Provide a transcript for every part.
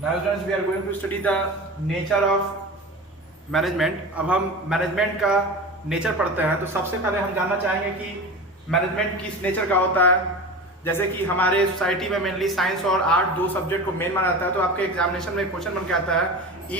Now students, we are going to study the nature of management. अब हम management का nature पढ़ते हैं, तो सबसे पहले हम जानना चाहेंगे कि मैनेजमेंट किस नेचर का होता है। जैसे कि हमारे सोसाइटी में मेनली साइंस और आर्ट दो सब्जेक्ट को मेन माना जाता है, तो आपके एग्जामिनेशन में क्वेश्चन बन के आता है,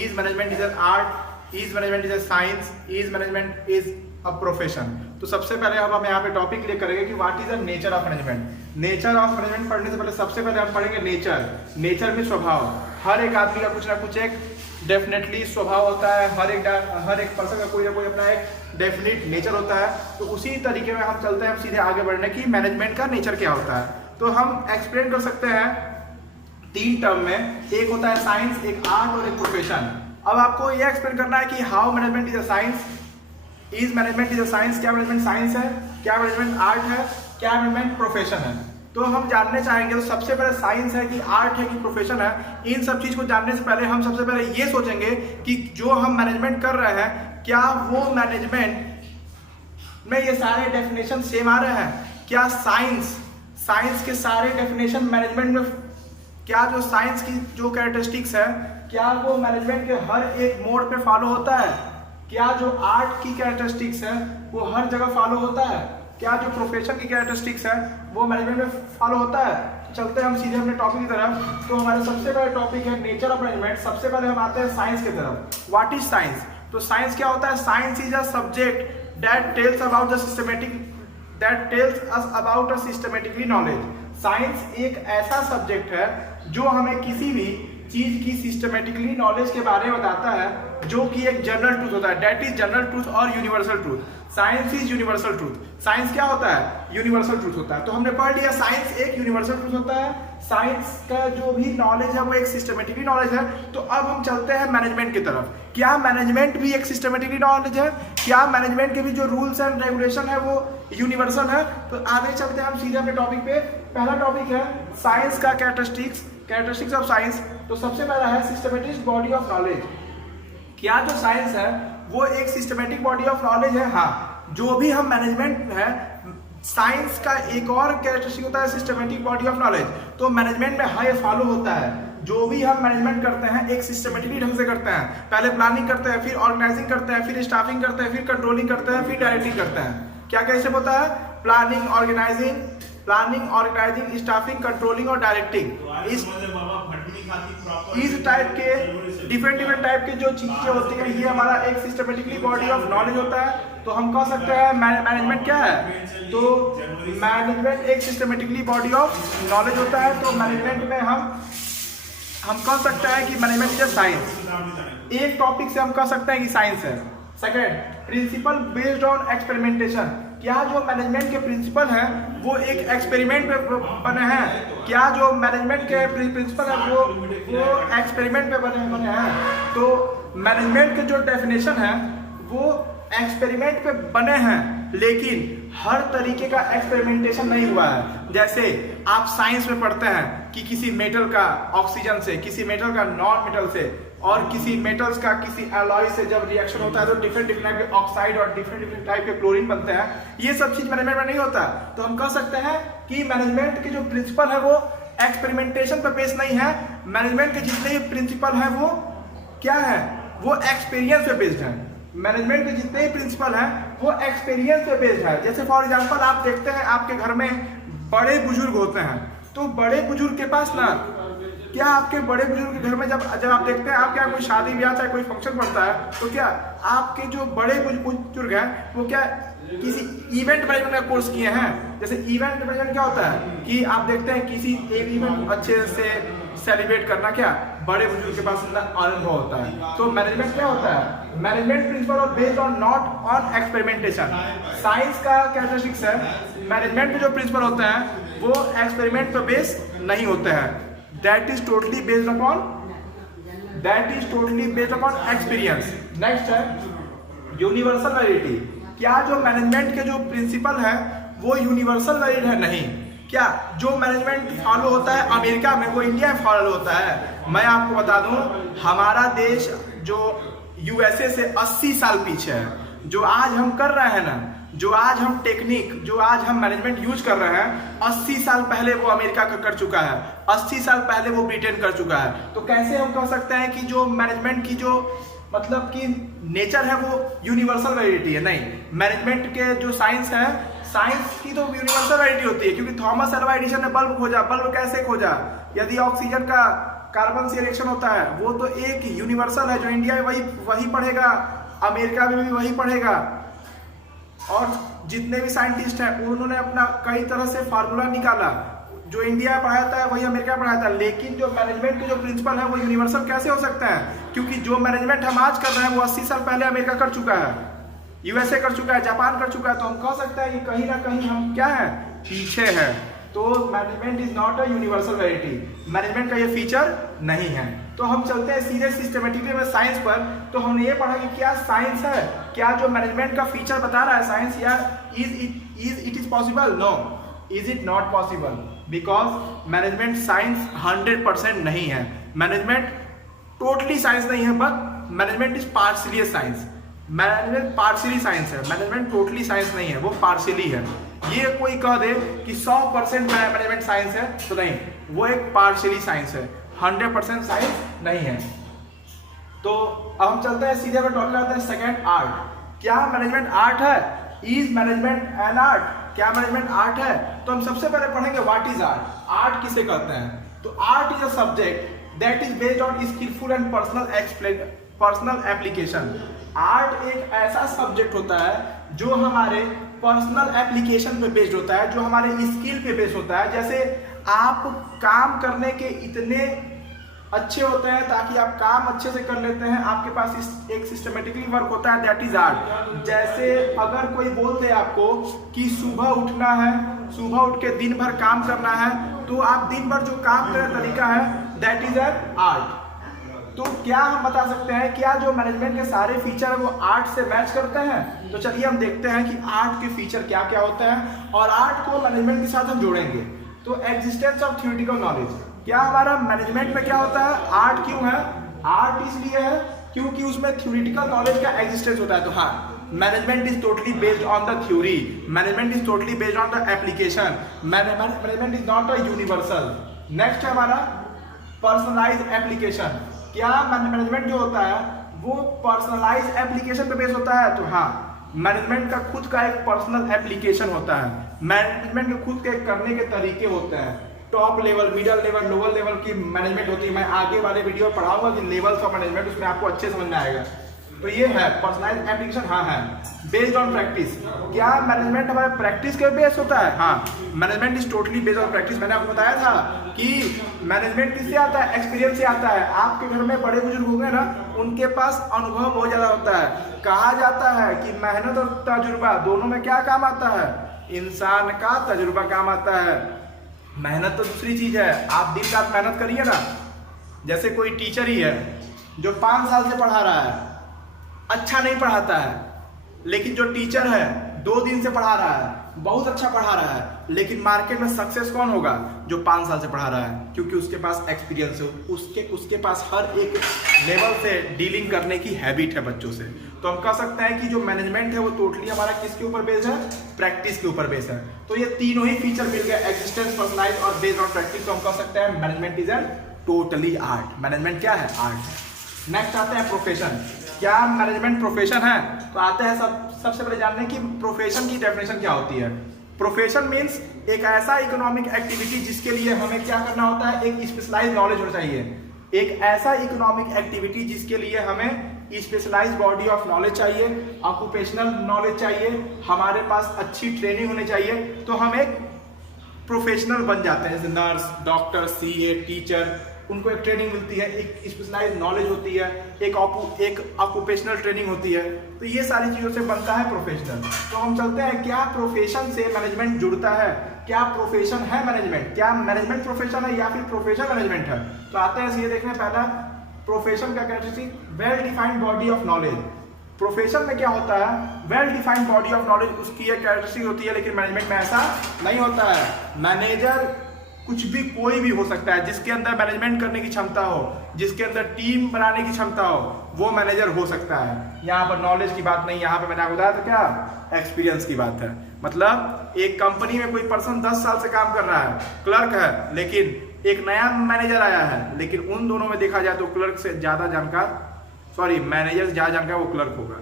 is management is an art, is management is a science, is management is a profession. तो सबसे पहले हम यहाँ पे टॉपिक क्लियर करेंगे कि what is the nature of management. Nature of management पढ़ने से पहले सबसे पहले हम पढ़ेंगे नेचर। नेचर में स्वभाव, हर एक आदमी का कुछ ना कुछ एक डेफिनेटली स्वभाव होता है, हर एक पर्सन का कोई ना कोई अपना एक डेफिनेट नेचर होता है। तो उसी तरीके में हम चलते हैं, हम सीधे आगे बढ़ने की मैनेजमेंट का नेचर क्या होता है। तो हम एक्सप्लेन कर सकते हैं तीन टर्म में, एक होता है साइंस, एक आर्ट और एक प्रोफेशन। अब आपको यह एक्सप्लेन करना है कि how management is a science, is management is a science, क्या मैनेजमेंट साइंस है, क्या मैनेजमेंट आर्ट है, क्या मैनेजमेंट प्रोफेशन है। तो हम जानने चाहेंगे, तो सबसे पहले साइंस है कि आर्ट है कि प्रोफेशन है। इन सब चीज को जानने से पहले हम सबसे पहले ये सोचेंगे कि जो हम मैनेजमेंट कर रहे हैं, क्या वो मैनेजमेंट में ये सारे डेफिनेशन सेम आ रहे हैं। क्या साइंस के सारे डेफिनेशन मैनेजमेंट में, क्या जो साइंस की जो कैरेक्टरिस्टिक्स है, क्या वो मैनेजमेंट के हर एक मोड पे फॉलो होता है। क्या जो आर्ट की कैरेक्टरिस्टिक्स है वो हर जगह फॉलो होता है। क्या जो प्रोफेशन की कैरेक्टरिस्टिक्स है वो मैनेजमेंट में फॉलो होता है। चलते हैं हम सीधे अपने टॉपिक की तरफ। तो हमारा सबसे पहला टॉपिक है नेचर ऑफ मैनेजमेंट। सबसे पहले हम आते हैं साइंस की तरफ। What is science? तो साइंस क्या होता है? Science is a subject that tells about a systematically knowledge. Science एक ऐसा सब्जेक्ट है जो हमें किसी भी चीज की सिस्टमेटिकली नॉलेज के बारे में बताता है, जो कि एक जनरल ट्रूथ होता है। दैट इज जनरल ट्रूथ और universal truth. Science is universal truth. Science क्या होता है? यूनिवर्सल ट्रूथ होता है। तो हमने पढ़ लिया साइंस एक यूनिवर्सल ट्रूथ होता है। साइंस का जो भी नॉलेज है वो एक सिस्टमेटिकली नॉलेज है। तो अब हम चलते हैं मैनेजमेंट की तरफ। क्या मैनेजमेंट भी एक सिस्टमेटिकली नॉलेज है? क्या मैनेजमेंट के भी जो रूल्स एंड रेगुलेशन है वो यूनिवर्सल है? तो आगे चलते हैं हम सीधे अपने टॉपिक पे। पहला टॉपिक है साइंस का कैरेक्टरिस्टिक्स ऑफ साइंस। तो सबसे पहला है सिस्टमेटिक बॉडी ऑफ नॉलेज। क्या जो साइंस है वो एक सिस्टमेटिक बॉडी ऑफ नॉलेज है? हाँ, जो भी हम मैनेजमेंट है, साइंस का एक और कैरेक्टरिस्टिक होता है सिस्टमेटिक बॉडी ऑफ नॉलेज। तो मैनेजमेंट में हाई फॉलो होता है। जो भी हम मैनेजमेंट करते हैं एक सिस्टमेटिकली ढंग से करते हैं। पहले प्लानिंग करते हैं, फिर ऑर्गेनाइजिंग करते हैं, फिर स्टाफिंग करते हैं, फिर कंट्रोलिंग करते हैं, फिर डायरेक्टिंग करते हैं। क्या कैसे होता है? प्लानिंग, ऑर्गेनाइजिंग, स्टाफिंग, कंट्रोलिंग और डायरेक्टिंग। इस टाइप के डिफरेंट टाइप के जो चीजें होती हैं, ये हमारा एक सिस्टमेटिकली बॉडी ऑफ नॉलेज होता है। तो हम कह सकते हैं मैनेजमेंट क्या है? तो मैनेजमेंट एक सिस्टमेटिकली बॉडी ऑफ नॉलेज होता है। तो मैनेजमेंट में हम कह सकते हैं कि मैनेजमेंट इज साइंस। एक टॉपिक से हम कह सकते हैं कि साइंस है। Second, principle based on experimentation. क्या जो मैनेजमेंट के प्रिंसिपल हैं वो एक एक्सपेरिमेंट पे बने हैं? क्या जो मैनेजमेंट के प्रिंसिपल हैं वो एक्सपेरिमेंट पे बने हैं? तो मैनेजमेंट के जो डेफिनेशन है वो एक्सपेरिमेंट पे बने हैं, लेकिन हर तरीके का एक्सपेरिमेंटेशन नहीं हुआ है। जैसे आप साइंस में पढ़ते हैं कि किसी मेटल का ऑक्सीजन से, किसी मेटल का नॉन मेटल से, और किसी मेटल्स का किसी एलॉय से जब रिएक्शन होता है तो डिफरेंट टाइप के ऑक्साइड और डिफरेंट टाइप के क्लोरीन बनते हैं। ये सब चीज मैनेजमेंट में नहीं होता। तो हम कह सकते हैं कि मैनेजमेंट के जो प्रिंसिपल है वो एक्सपेरिमेंटेशन पर बेस्ड नहीं है। मैनेजमेंट के जितने भी प्रिंसिपल है वो क्या है? वो एक्सपीरियंस पे बेस्ड है। मैनेजमेंट के जितने भी प्रिंसिपल हैं वो एक्सपीरियंस पे बेस्ड है। जैसे फॉर एग्जांपल आप देखते हैं आपके घर में बड़े बुजुर्ग होते हैं, तो बड़े बुजुर्ग के पास ना, क्या आपके बड़े बुजुर्ग के घर में जब आप देखते हैं, आप क्या कोई शादी ब्याह चाहे कोई फंक्शन पड़ता है, तो क्या आपके जो बड़े बुजुर्ग हैं वो क्या किसी इवेंट मैनेजमेंट का कोर्स किए हैं? जैसे इवेंट मैनेजमेंट क्या होता है कि आप देखते हैं किसी एक इवेंट अच्छे से सेलिब्रेट करना, क्या बड़े बुजुर्ग के पास अनुभव होता है। तो मैनेजमेंट क्या होता है? मैनेजमेंट प्रिंसिपल और based on not on experimentation. Science का कैरेक्टरिस्टिक्स है, मैनेजमेंट के जो प्रिंसिपल होते हैं वो एक्सपेरिमेंट पर बेस्ड नहीं होते हैं। That is totally based upon experience. Next है यूनिवर्सल वैलिडिटी। क्या जो मैनेजमेंट के जो प्रिंसिपल है वो यूनिवर्सल वैलिड है? नहीं। क्या जो मैनेजमेंट फॉलो होता है अमेरिका में वो इंडिया में फॉलो होता है? मैं आपको बता दूं, हमारा देश जो यूएसए से 80 साल पीछे है। जो आज हम कर रहे हैं ना, जो आज हम टेक्निक, जो आज हम मैनेजमेंट यूज कर रहे हैं, 80 साल पहले वो अमेरिका का कर चुका है, 80 साल पहले वो ब्रिटेन कर चुका है। तो कैसे हम कह सकते हैं कि जो मैनेजमेंट की जो मतलब कि नेचर है वो यूनिवर्सल वैलिडिटी है? नहीं, मैनेजमेंट के जो साइंस है, साइंस की तो यूनिवर्सल वैलिडिटी होती है, क्योंकि थॉमस अल्वा एडिसन ने बल्ब खोजा। बल्ब कैसे खोजा? यदि ऑक्सीजन का कार्बन से रिएक्शन होता है, वो तो एक यूनिवर्सल है, जो इंडिया में वही पढ़ेगा, अमेरिका में भी वही पढ़ेगा। और जितने भी साइंटिस्ट हैं उन्होंने अपना कई तरह से फार्मूला निकाला, जो इंडिया में पढ़ाया था वही अमेरिका में पढ़ाया था। लेकिन जो मैनेजमेंट के जो प्रिंसिपल है वो यूनिवर्सल कैसे हो सकता है? क्योंकि जो मैनेजमेंट हम आज कर रहे हैं वो 80 साल पहले अमेरिका कर चुका है, यूएसए कर चुका है, जापान कर चुका है। तो हम कह सकते हैं कि कहीं ना कहीं हम क्या है, पीछे है। तो management is not a universal validity, management का ये फीचर नहीं है। तो हम चलते हैं सीधे सिस्टमेटिकली में साइंस पर। तो हमने ये पढ़ा कि क्या साइंस है, क्या जो मैनेजमेंट का फीचर बता रहा है साइंस, या is it possible? No, is it not possible, because management science 100% नहीं है। मैनेजमेंट टोटली साइंस नहीं है, but management is partially science. Management partially science है, मैनेजमेंट टोटली साइंस नहीं है, वो पार्शियली है। ये कोई कह दे कि 100% मैनेजमेंट साइंस है, तो नहीं, वो एक पार्शियली साइंस है, 100% साइंस नहीं है। तो अब हम चलते हैं सीधे पर टॉपिक आते हैं सेकंड, आर्ट। क्या मैनेजमेंट आर्ट है? Is management an art? क्या मैनेजमेट आर्ट है? तो हम सबसे पहले पढ़ेंगे व्हाट इज आर्ट। आर्ट किसे कहते हैं? तो art is a subject that is based on skillful and personal application. Art एक ऐसा सब्जेक्ट होता है जो हमारे पर्सनल एप्लीकेशन पे बेस्ड होता है, जो हमारे स्किल पे बेस्ड होता है। जैसे आप काम करने के इतने अच्छे होते हैं ताकि आप काम अच्छे से कर लेते हैं, आपके पास एक सिस्टमेटिकली वर्क होता है, दैट इज आर्ट। जैसे अगर कोई बोल दे आपको कि सुबह उठना है, सुबह उठ के दिन भर काम करना है, तो आप दिन भर जो काम करने का तरीका है, दैट इज एन आर्ट। तो क्या हम बता सकते हैं क्या जो मैनेजमेंट के सारे फीचर है वो आर्ट से मैच करते हैं? तो चलिए हम देखते हैं कि आर्ट के फीचर क्या क्या होते हैं और आर्ट को मैनेजमेंट के साथ हम जोड़ेंगे। तो एग्जिस्टेंस ऑफ थ्योरेटिकल नॉलेज, क्या हमारा मैनेजमेंट में क्या होता है? आर्ट क्यों है? आर्ट इसलिए है क्योंकि उसमें थ्योरेटिकल नॉलेज का एग्जिस्टेंस होता है। तो हाँ, management is totally based on the theory, management is totally based on the application, management is not a universal. Next है हमारा पर्सनलाइज एप्लीकेशन। क्या मैनेजमेंट जो होता है वो पर्सनलाइज एप्लीकेशन पे बेस होता है? तो हाँ, मैनेजमेंट का खुद का एक पर्सनल एप्लीकेशन होता है, मैनेजमेंट के खुद के करने के तरीके होते हैं। Top level, middle level, lower level की मैनेजमेंट होती है। मैं आगे वाले वीडियो में पढ़ाऊंगा कि लेवल्स ऑफ मैनेजमेंट, उसमें आपको अच्छे समझ में आएगा। तो ये है पर्सनलाइज एप्लीकेशन। हाँ है बेस्ड ऑन प्रैक्टिस। क्या मैनेजमेंट हमारे प्रैक्टिस के बेस होता है? हाँ, management is totally based on practice. मैंने आपको बताया था कि मैनेजमेंट किससे आता है? एक्सपीरियंस से आता है। आपके घर में बड़े बुजुर्ग होंगे ना, उनके पास अनुभव बहुत ज्यादा होता है। कहा जाता है कि मेहनत और तजुर्बा दोनों में क्या काम आता है? इंसान का तजुर्बा काम आता है। मेहनत तो दूसरी चीज है, आप दिन रात मेहनत करिए ना। जैसे कोई टीचर ही है जो 5 साल से पढ़ा रहा है, अच्छा नहीं पढ़ाता है, लेकिन जो टीचर है 2 दिन से पढ़ा रहा है, बहुत अच्छा पढ़ा रहा है, लेकिन मार्केट में सक्सेस कौन होगा? जो 5 साल से पढ़ा रहा है, क्योंकि उसके पास एक्सपीरियंस है, उसके पास हर एक लेवल से डीलिंग करने की हैबिट है बच्चों से। तो हम कह सकते हैं कि जो मैनेजमेंट है वो टोटली हमारा किसके ऊपर बेस्ड है? प्रैक्टिस के ऊपर बेस्ड है। तो ये तीनों ही फीचर मिल गए, एग्जिस्टेंस, पर्सनलाइज और बेस्ड ऑन प्रैक्टिस। तो हम कह सकते हैं management is an totally art. Management क्या है? आर्ट है। नेक्स्ट आते हैं प्रोफेशन। क्या मैनेजमेंट प्रोफेशन है? तो आते हैं सबसे पहले जानने की प्रोफेशन की डेफिनेशन क्या होती है। प्रोफेशन मीन्स एक ऐसा इकोनॉमिक एक्टिविटी जिसके लिए हमें क्या करना होता है? एक स्पेशलाइज नॉलेज होना चाहिए। एक ऐसा इकोनॉमिक एक्टिविटी जिसके लिए हमें स्पेशलाइज बॉडी ऑफ नॉलेज चाहिए, ऑक्यूपेशनल नॉलेज चाहिए, हमारे पास अच्छी ट्रेनिंग होनी चाहिए, तो हम एक प्रोफेशनल बन जाते हैं। जैसे नर्स, डॉक्टर, सीए, टीचर, उनको एक ट्रेनिंग मिलती है, एक स्पेशलाइज नॉलेज होती है, एक ऑक्यूपेशनल ट्रेनिंग होती है। तो ये सारी चीज़ों से बनता है प्रोफेशनल। तो हम चलते हैं, क्या प्रोफेशन से मैनेजमेंट जुड़ता है? क्या प्रोफेशन है मैनेजमेंट? क्या मैनेजमेंट प्रोफेशन है या फिर प्रोफेशन मैनेजमेंट है? तो आते हैं ये देखने, पहला प्रोफेशन का characteristic, well defined body of knowledge. Profession में क्या होता है? Well defined body of knowledge, उसकी एक कैरेक्टरिस्टिक होती है, लेकिन मैनेजमेंट में ऐसा नहीं होता है। मैनेजर कुछ भी कोई भी हो सकता है, जिसके अंदर मैनेजमेंट करने की क्षमता हो, जिसके अंदर टीम बनाने की क्षमता हो, वो मैनेजर हो सकता है। यहाँ पर नॉलेज की बात नहीं, यहाँ पर मैंने आपको बताया था क्या, एक्सपीरियंस की बात है। मतलब एक कंपनी में कोई पर्सन 10 साल से काम कर रहा है, क्लर्क है, लेकिन एक नया मैनेजर आया है, लेकिन उन दोनों में देखा जाए तो क्लर्क से ज्यादा जानकार, मैनेजर से ज्यादा जानकार वो क्लर्क होगा,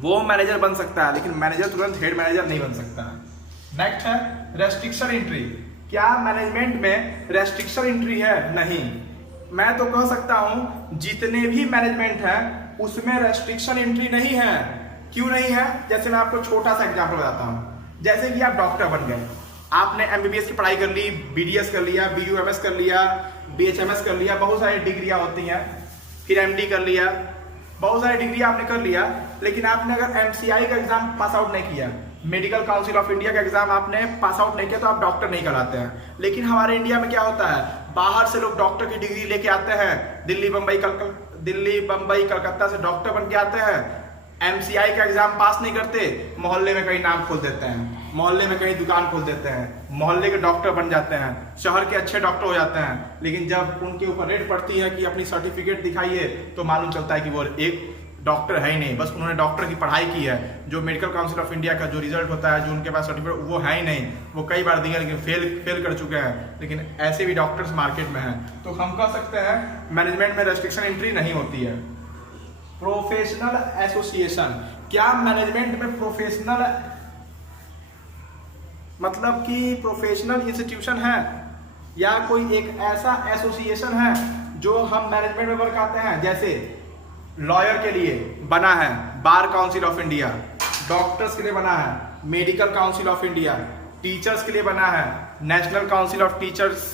वो मैनेजर बन सकता है, लेकिन मैनेजर तुरंत हेड मैनेजर नहीं बन सकता है। नेक्स्ट है रेस्ट्रिक्शन एंट्री। क्या मैनेजमेंट में रेस्ट्रिक्शन एंट्री है? नहीं। मैं तो कह सकता हूं जितने भी मैनेजमेंट है उसमें रेस्ट्रिक्शन एंट्री नहीं है। क्यों नहीं है? जैसे मैं आपको छोटा सा एग्जांपल बताता हूं। जैसे कि आप डॉक्टर बन गए, आपने एमबीबीएस की पढ़ाई कर ली, बीडीएस कर लिया, बीयूएमएस कर लिया, बीएचएमएस कर लिया, बहुत सारी डिग्रियां होती हैं, फिर एमडी कर लिया, बहुत सारी डिग्री आपने कर लिया, लेकिन आपने अगर एमसीआई का एग्जाम पास आउट नहीं किया, मेडिकल काउंसिल ऑफ इंडिया का एग्जाम आपने पास आउट नहीं किया, तो आप डॉक्टर नहीं कहलाते हैं। लेकिन हमारे इंडिया में क्या होता है, बाहर से लोग डॉक्टर की डिग्री लेके आते हैं, दिल्ली बम्बई कलकत्ता से डॉक्टर बन के आते हैं, एमसीआई का एग्जाम पास नहीं करते, मोहल्ले में कहीं नाम खोल देते हैं, मोहल्ले में कहीं दुकान खोल देते हैं, मोहल्ले के डॉक्टर बन जाते हैं, शहर के अच्छे डॉक्टर हो जाते हैं। लेकिन जब उनके ऊपर रेड पड़ती है कि अपनी सर्टिफिकेट दिखाइए, तो मालूम चलता है कि वो एक डॉक्टर है ही नहीं, बस उन्होंने डॉक्टर की पढ़ाई की है। जो मेडिकल काउंसिल ऑफ इंडिया का जो रिजल्ट होता है, जो उनके पास सर्टिफिकेट, वो है ही नहीं, वो कई बार दिया लेकिन फेल कर चुके हैं, लेकिन ऐसे भी डॉक्टर्स मार्केट में हैं। तो हम कह सकते हैं मैनेजमेंट में रेस्ट्रिक्शन एंट्री नहीं होती है। Professional association. क्या मैनेजमेंट में प्रोफेशनल मतलब कि प्रोफेशनल इंस्टीट्यूशन है या कोई एक ऐसा एसोसिएशन है जो हम मैनेजमेंट में वर्क आते हैं? जैसे लॉयर के लिए बना है bar council of India, doctors के लिए बना है medical council of India, teachers के लिए बना है नेशनल काउंसिल ऑफ टीचर्स,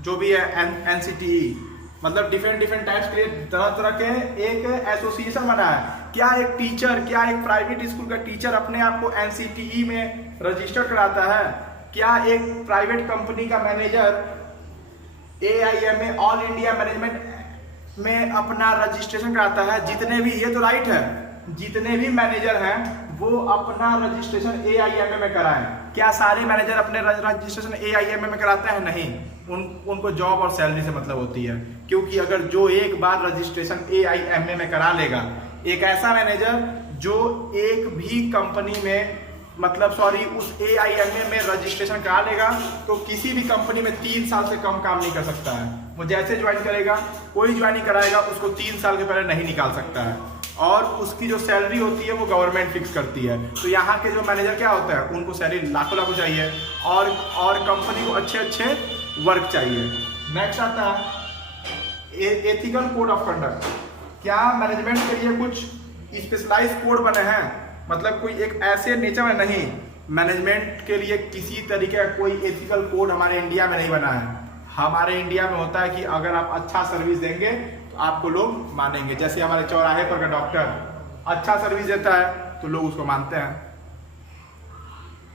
जो भी है एनसीटीई। मतलब डिफरेंट टाइप्स के लिए तरह के एक एसोसिएशन बना है। क्या एक टीचर, क्या एक प्राइवेट स्कूल का टीचर अपने आप को एनसीटीई में रजिस्टर कराता है? क्या एक प्राइवेट कंपनी का manager AIMA all India management में अपना रजिस्ट्रेशन कराता है? जितने भी, ये तो राइट है, जितने भी मैनेजर हैं वो अपना रजिस्ट्रेशन AIMA में कराएं। क्या सारे मैनेजर अपने रजिस्ट्रेशन AIMA में कराते हैं? नहीं, उनको जॉब और सैलरी से मतलब होती है। क्योंकि अगर जो एक बार रजिस्ट्रेशन AIMA में करा लेगा, एक ऐसा मैनेजर जो एक भी कंपनी में उस AIMA में रजिस्ट्रेशन करा लेगा, तो किसी भी कंपनी में 3 साल से कम काम नहीं कर सकता है। वो जैसे ज्वाइन करेगा, कोई ज्वाइन कराएगा उसको 3 साल के पहले नहीं निकाल सकता है, और उसकी जो सैलरी होती है वो गवर्नमेंट फिक्स करती है। तो यहाँ के जो मैनेजर क्या होता है, उनको सैलरी लाखों चाहिए, और कंपनी को अच्छे वर्क चाहिए। नेक्स्ट आता है एथिकल कोड ऑफ कंडक्ट। क्या मैनेजमेंट के लिए कुछ स्पेशलाइज कोड बने हैं? मतलब कोई एक ऐसे नेचर में नहीं, मैनेजमेंट के लिए किसी तरीके का कोई एथिकल कोड हमारे इंडिया में नहीं बना है। हमारे इंडिया में होता है कि अगर आप अच्छा सर्विस देंगे तो आपको लोग मानेंगे। जैसे हमारे चौराहे पर का डॉक्टर अच्छा सर्विस देता है तो लोग उसको मानते हैं।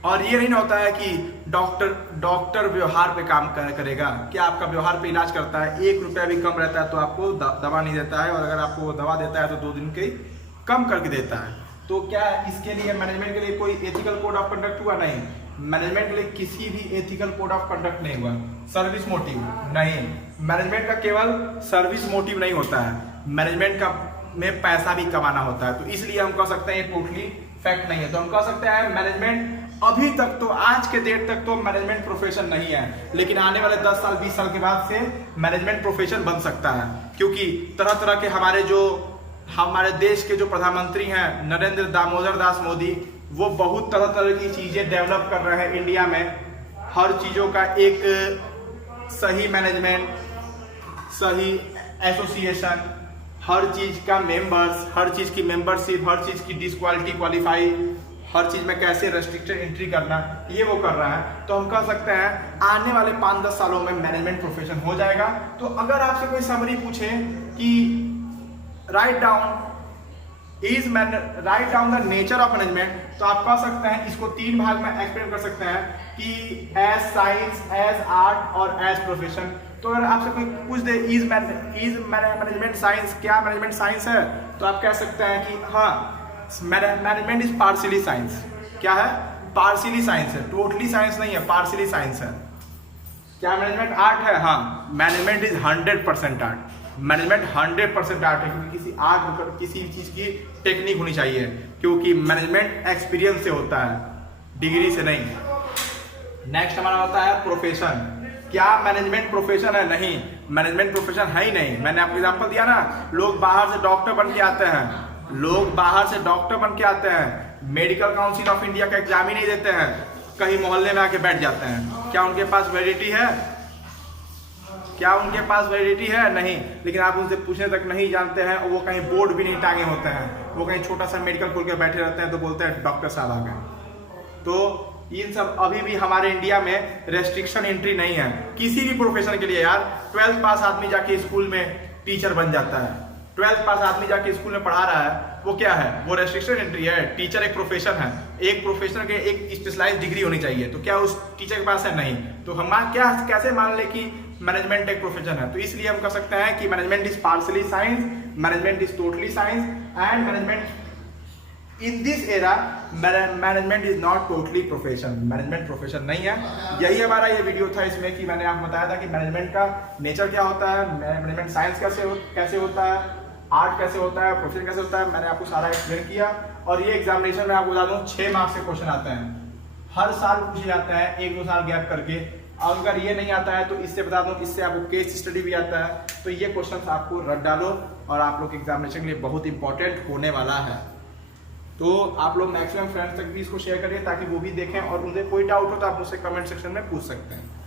और ये नहीं होता है कि डॉक्टर व्यवहार पे काम करेगा। क्या आपका व्यवहार पे इलाज करता है, 1 रुपया भी कम रहता है तो आपको दवा नहीं देता है, और अगर आपको दवा देता है तो 2 दिन के कम करके देता है। तो क्या इसके लिए मैनेजमेंट के लिए कोई एथिकल कोड ऑफ कंडक्ट हुआ? नहीं। मैनेजमेंट के लिए किसी भी एथिकल कोड ऑफ कंडक्ट नहीं हुआ। सर्विस मोटिव नहीं, मैनेजमेंट का केवल सर्विस मोटिव नहीं होता है, मैनेजमेंट का में पैसा भी कमाना होता है। तो इसलिए हम कह सकते हैं ये टोटली फैक्ट नहीं है। तो हम कह सकते हैं मैनेजमेंट अभी तक तो, आज के डेट तक तो मैनेजमेंट प्रोफेशन नहीं है, लेकिन आने वाले 10 साल 20 साल के बाद से मैनेजमेंट प्रोफेशन बन सकता है। क्योंकि तरह के हमारे देश के जो प्रधानमंत्री हैं नरेंद्र दामोदर दास मोदी, वो बहुत तरह की चीजें डेवलप कर रहे हैं इंडिया में। हर चीजों का एक सही मैनेजमेंट, सही एसोसिएशन, हर चीज का मेंबर्स, हर चीज की मेंबरशिप, हर चीज की डिसक्वालिटी क्वालिफाई, हर चीज में कैसे रेस्ट्रिक्टेड एंट्री करना, ये वो कर रहा है। तो हम कह सकते हैं आने वाले 5-10 सालों में मैनेजमेंट प्रोफेशन हो जाएगा। तो अगर आपसे कोई समरी पूछे कि write down the nature of management, तो आप कह सकते हैं इसको 3 भाग में एक्सप्लेन कर सकते हैं कि एज साइंस, एज आर्ट और एज प्रोफेशन। तो अगर आपसे कोई पूछ दे इज मैनेजमेंट साइंस, क्या मैनेजमेंट साइंस है, तो आप कह सकते हैं कि हाँ, मैनेजमेंट इज पार्शियली साइंस। क्या है? पार्शियली साइंस है, टोटली साइंस नहीं है, पार्शियली साइंस है। क्या मैनेजमेंट आर्ट है? हाँ, management is 100% art. Management 100% art है, क्योंकि किसी आर्ट किसी चीज की टेक्निक होनी चाहिए, क्योंकि मैनेजमेंट एक्सपीरियंस से होता है, डिग्री से नहीं। नेक्स्ट हमारा होता है प्रोफेशन। क्या मैनेजमेंट प्रोफेशन है? नहीं, मैनेजमेंट प्रोफेशन है ही नहीं। मैंने आपको एग्जांपल दिया ना, लोग बाहर से डॉक्टर बन के आते हैं, लोग बाहर से डॉक्टर बन के आते हैं, मेडिकल काउंसिल ऑफ इंडिया का एग्जाम ही नहीं देते हैं, कहीं मोहल्ले में आके बैठ जाते हैं। क्या उनके पास वैलिडिटी है? क्या उनके पास वैलिडिटी है? नहीं। लेकिन आप उनसे पूछने तक नहीं जानते हैं, और वो कहीं बोर्ड भी नहीं टांगे होते हैं, वो कहीं छोटा सा मेडिकल खोल के बैठे रहते हैं, तो बोलते हैं डॉक्टर साहब आ गए। तो इन सब अभी भी हमारे इंडिया में रेस्ट्रिक्शन एंट्री नहीं है किसी भी प्रोफेशन के लिए। यार 12th पास आदमी जाके स्कूल में टीचर बन जाता है, 12th पास आदमी जाके स्कूल में पढ़ा रहा है, वो क्या है? वो रेस्ट्रिक्शन एंट्री है। टीचर एक प्रोफेशन है, एक प्रोफेशन के एक स्पेशलाइज्ड डिग्री होनी चाहिए। तो क्या उस टीचर के पास है? नहीं। तो हम क्या कैसे मान ले कि मैनेजमेंट एक प्रोफेशन है? तो इसलिए हम कह सकते हैं कि management is partially science, management is totally science, and management in this era management is not totally profession. Management profession नहीं है। यही हमारा ये वीडियो था इसमें कि मैंने आपको बताया था कि मैनेजमेंट का नेचर क्या होता है, मैनेजमेंट साइंस कैसे होता है, आर्ट कैसे होता है, प्रोफेशन कैसे होता है। मैंने आपको सारा एक्सप्लेन किया। और ये एग्जामिनेशन में आपको बता दूं 6 मार्क्स के क्वेश्चन आते हैं, हर साल पूछे जाते हैं, 1-2 साल गैप करके। अगर ये नहीं आता है तो इससे बता दूं, इससे आपको केस स्टडी भी आता है। तो ये क्वेश्चन आपको रट डालो, और आप लोग एग्जामिनेशन के लिए बहुत इंपॉर्टेंट होने वाला है। तो आप लोग मैक्सिमम फ्रेंड्स तक भी इसको शेयर करिए, ताकि वो भी देखें, और उनसे कोई डाउट हो तो आप मुझसे कमेंट सेक्शन में पूछ सकते हैं।